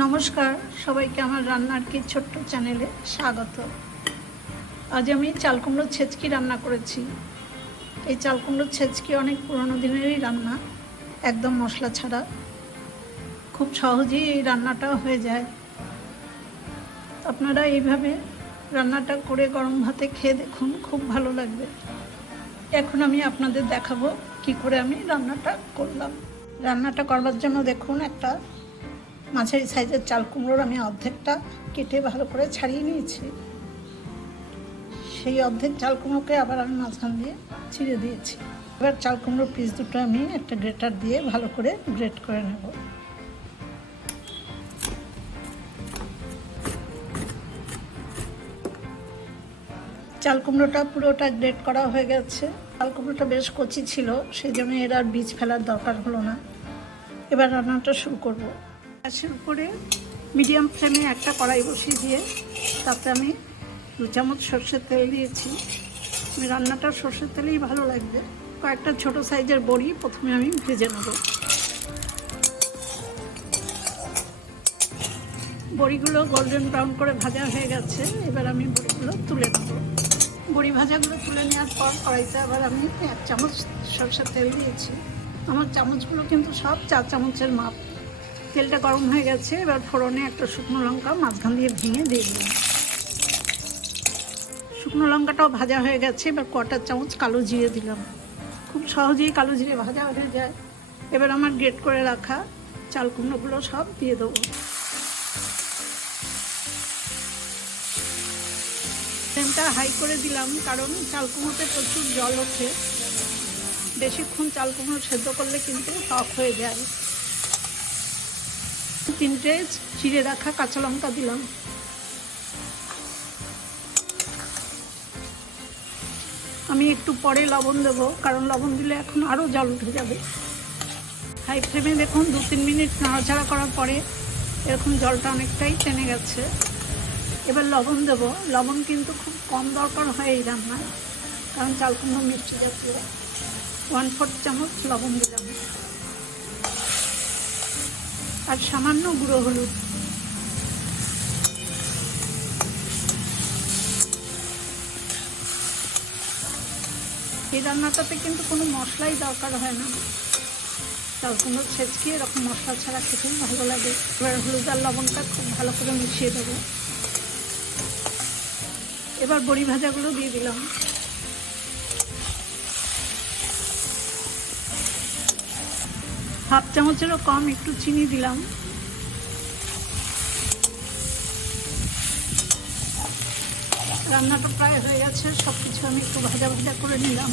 নমস্কার সবাইকে আমার রান্নার কি ছোট্ট চ্যানেলে স্বাগত। আজ আমি চাল কুমড়োর ছেচকি রান্না করেছি। এই চাল কুমড়োর ছেচকি অনেক পুরনো দিনেরই রান্না, একদম মশলা ছাড়া। খুব সহজেই এই রান্নাটা হয়ে যায়। আপনারা এইভাবে রান্নাটা করে গরম ভাতে খেয়ে দেখুন, খুব ভালো লাগবে। এখন আমি আপনাদের দেখাবো কি করে আমি রান্নাটা করলাম। রান্নাটা করবার জন্য দেখুন, একটা মাঝারি সাইজের চাল কুমড়োর আমি অর্ধেকটা কেটে ভালো করে ছাড়িয়ে নিয়েছি। সেই অর্ধেক চাল কুমড়োকে আবার আমি মাঝখান দিয়ে ছিঁড়ে দিয়েছি। এবার চাল কুমড়োর পিস দুটো আমি একটা গ্রেটার দিয়ে ভালো করে গ্রেট করে নেব। চাল কুমড়োটা পুরোটা গ্রেট করা হয়ে গেছে। চাল কুমড়োটা বেশ কচি ছিল, সেই জন্য এর আর বীজ ফেলার দরকার হলো না। এবার রান্নাটা শুরু করব। গ্যাসের উপরে মিডিয়াম ফ্লেমে একটা কড়াই বসিয়ে দিয়ে তাতে আমি 2 চামচ সর্ষের তেল দিয়েছি। রান্নাটা সর্ষের তেলেই ভালো লাগবে। কয়েকটা ছোট সাইজের বড়ি প্রথমে আমি ভেজে নেব। বড়িগুলো গোল্ডেন ব্রাউন করে ভাজা হয়ে গেছে। এবার আমি বড়িগুলো তুলে নেব। বড়ি ভাজাগুলো তুলে নেওয়ার পর কড়াইতে আবার আমি 1 চামচ সর্ষের তেল দিয়েছি। আমার চামচগুলো কিন্তু সব 4 চামচের মাপ। তেলটা গরম হয়ে গেছে। এবার ফোড়নে একটা শুকনো লঙ্কা মাঝখান দিয়ে ভেঙে দিয়ে দিলাম। শুকনো লঙ্কাটাও ভাজা হয়ে গেছে। এবার 1/4 চামচ কালো জিরে দিলাম। খুব সহজেই কালো জিরে ভাজা হয়ে যায়। এবার আমার গ্রেট করে রাখা চাল কুমড়োগুলো সব দিয়ে দেবো। ফ্লেমটা হাই করে দিলাম, কারণ চাল কুমড়োতে প্রচুর জল ওঠে। বেশিক্ষণ চাল কুমড়ো সেদ্ধ করলে কিন্তু টক হয়ে যায়। 3টে চিড়ে রাখা কাঁচা লঙ্কা দিলাম। আমি একটু পরে লবণ দেবো, কারণ লবণ দিলে এখন আরও জল উঠে যাবে। হাই ফ্লেমে দেখুন 2-3 মিনিট নাড়াচাড়া করার পরে এরকম জলটা অনেকটাই টেনে গেছে। এবার লবণ দেবো। লবণ কিন্তু খুব কম দরকার হয় এই রান্নায়, কারণ চাল কুমড়ো মিষ্টি জাতীয়। 1/4 চামচ লবণ দিলাম। আর সামান্য গুঁড়ো হলুদ। এই রান্নাটাতে কিন্তু কোনো মশলাই দরকার হয় না। চাল কুমড়ো ছেচকি এরকম মশলা ছাড়া খেতে ভালো লাগে। এবার হলুদ আর লবণটা খুব ভালো করে মিশিয়ে দেবো। এবার বড়ি ভাজাগুলো দিয়ে দিলাম। হাফ চামচেরও কম একটু চিনি দিলাম। রান্নাটা প্রায় হয়ে গেছে। সব কিছু আমি একটু ভাজা ভাজা করে নিলাম।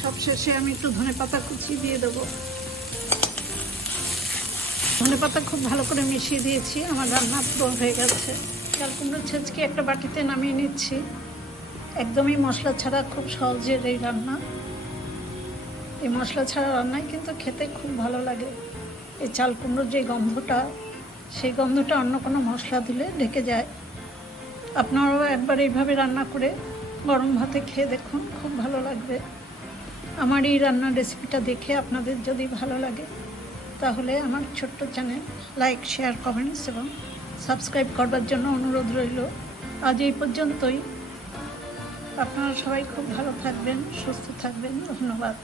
সব শেষে আমি একটু ধনেপাতা কুচি দিয়ে দেবো। ধনেপাতা খুব ভালো করে মিশিয়ে দিয়েছি। আমার রান্না পুরো হয়ে গেছে। চাল কুমড়োর ছেচকি একটা বাটিতে নামিয়ে নিচ্ছি। একদমই মশলা ছাড়া খুব সহজের এই রান্না। এই মশলা ছাড়া রান্নায় কিন্তু খেতে খুব ভালো লাগে। এই চাল কুমড়োর যে গন্ধটা, সেই গন্ধটা অন্য কোনো মশলা দিলে ঢেকে যায়। আপনারাও একবার এইভাবে রান্না করে গরম ভাতে খেয়ে দেখুন, খুব ভালো লাগবে। আমার এই রান্নার রেসিপিটা দেখে আপনাদের যদি ভালো লাগে, তাহলে আমার ছোট্ট চ্যানেল লাইক, শেয়ার, কমেন্টস এবং সাবস্ক্রাইব করবার জন্য অনুরোধ রইল। আজ এই পর্যন্তই। আপনারা সবাই খুব ভালো থাকবেন, সুস্থ থাকবেন। ধন্যবাদ।